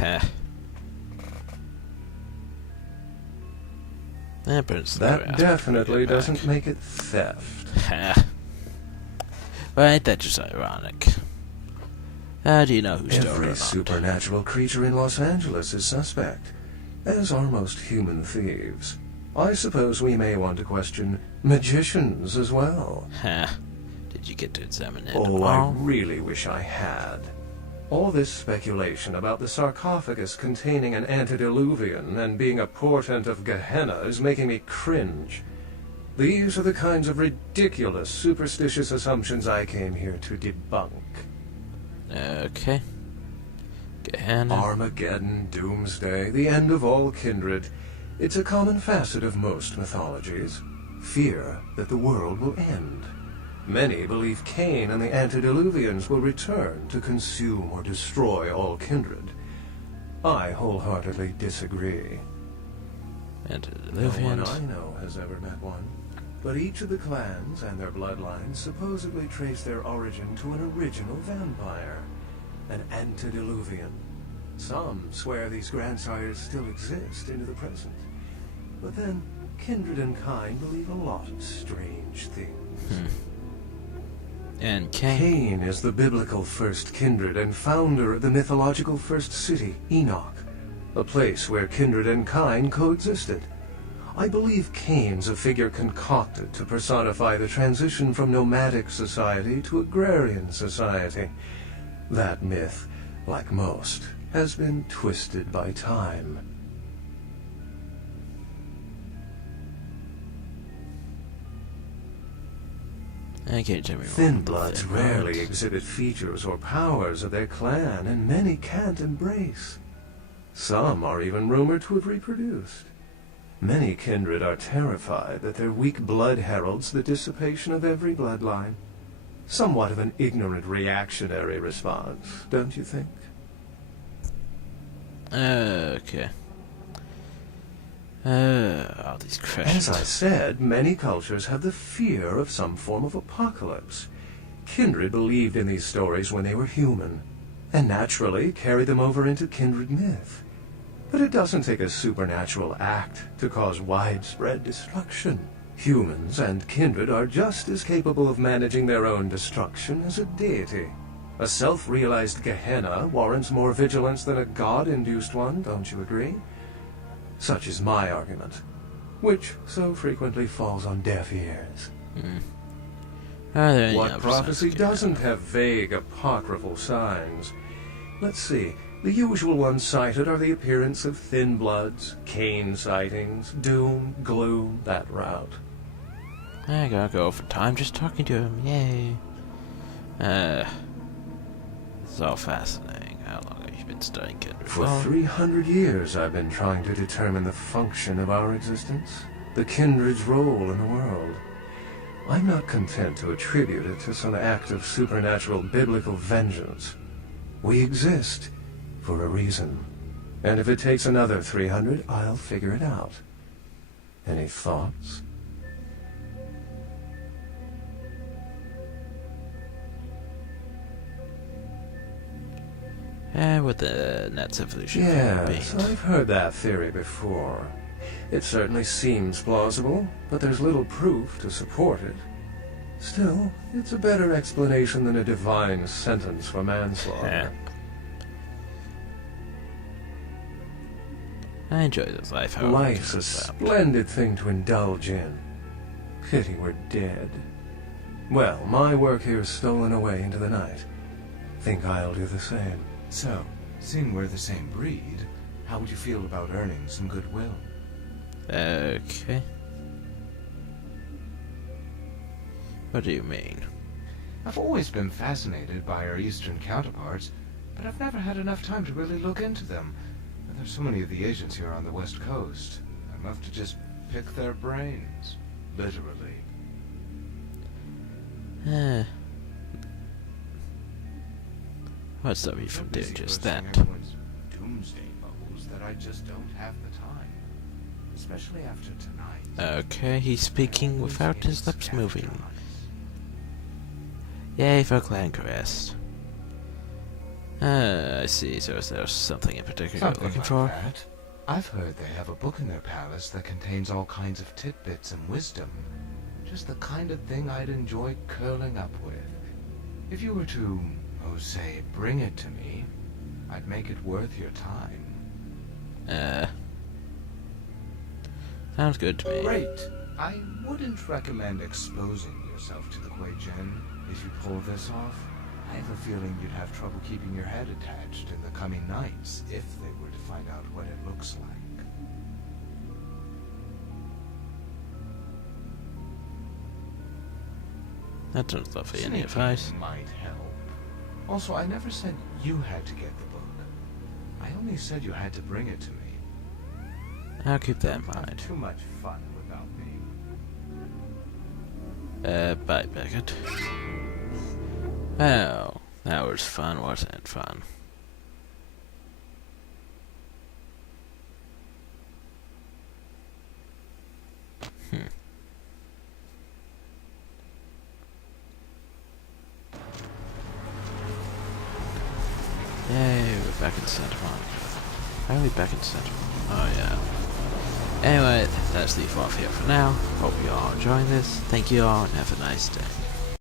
Heh. That definitely doesn't make it theft. Heh. Well, ain't that just ironic? How do you know who stole it or Every not? supernatural creature in Los Angeles is suspect, as are most human thieves. I suppose we may want to question magicians as well. Huh. Did you get to examine it? Oh, I really wish I had. All this speculation about the sarcophagus containing an antediluvian and being a portent of Gehenna is making me cringe. These are the kinds of ridiculous, superstitious assumptions I came here to debunk. Okay. Gehenna. Armageddon, doomsday, the end of all kindred. It's a common facet of most mythologies. Fear that the world will end. Many believe Cain and the antediluvians will return to consume or destroy all kindred. I wholeheartedly disagree. No one Antediluvians. I know has ever met one. But each of the clans and their bloodlines supposedly trace their origin to an original vampire, an antediluvian. Some swear these grandsires still exist into the present. But then, kindred and kind believe a lot of strange things. And Cain. Cain is the biblical first kindred and founder of the mythological first city, Enoch, a place where kindred and kind coexisted. I believe Cain's a figure concocted to personify the transition from nomadic society to agrarian society. That myth, like most, has been twisted by time. Okay, tell me Thin bloods rarely exhibit features or powers of their clan, and many can't embrace. Some are even rumored to have reproduced. Many kindred are terrified that their weak blood heralds the dissipation of every bloodline. Somewhat of an ignorant reactionary response, don't you think? Okay. All these questions. As I said, many cultures have the fear of some form of apocalypse. Kindred believed in these stories when they were human, and naturally carried them over into kindred myth. But it doesn't take a supernatural act to cause widespread destruction. Humans and kindred are just as capable of managing their own destruction as a deity. A self-realized Gehenna warrants more vigilance than a god-induced one, don't you agree? Such is my argument, which so frequently falls on deaf ears. Are there any What other prophecy signs of doesn't Gehenna? have vague apocryphal signs? Let's see. The usual ones cited are the appearance of thin bloods, Cain sightings, doom, gloom, that route. I gotta go over time just talking to him. Yay. It's all fascinating. How long have you been studying kindred? For 300 years I've been trying to determine the function of our existence, the kindred's role in the world. I'm not content to attribute it to some act of supernatural biblical vengeance. We exist for a reason. And if it takes another 300, I'll figure it out. Any thoughts? With the Nets evolution. Yes, I've heard that theory before. It certainly seems plausible, but there's little proof to support it. Still, it's a better explanation than a divine sentence for manslaughter. I enjoy this life. However, Life's a splendid thing to indulge in. Pity we're dead. Well, my work here's stolen away into the night. Think I'll do the same. So, seeing we're the same breed, how would you feel about earning some goodwill? Okay. What do you mean? I've always been fascinated by our eastern counterparts, but I've never had enough time to really look into them. And there's so many of the Asians here on the West Coast. I'd love to just pick their brains. Literally. What's up you from doing just that? Everyone's doomsday bubbles that I just don't have the time. Especially after tonight. Okay, he's speaking without his lips moving. Yay for clan crest. I see. So is there something in particular you're Something looking like for? that. I've heard they have a book in their palace that contains all kinds of tidbits and wisdom. Just the kind of thing I'd enjoy curling up with. If you were to, oh say, bring it to me, I'd make it worth your time. Sounds good to me. Great. I wouldn't recommend exposing yourself to the Kuei-Jin if you pull this off. I have a feeling you'd have trouble keeping your head attached in the coming nights if they were to find out what it looks like. That sounds lovely. Any Sneaking advice? might help. Also, I never said you had to get the book. I only said you had to bring it to me. I'll keep that in Don't have mind. too much fun without me. Bye, Beckett. Well, that was fun, wasn't it? Fun. Yay, we're back in Santa Monica. Why are we back in Santa Monica? Oh, yeah. Anyway, let's leave off here for now. Hope you all enjoying this. Thank you all and have a nice day.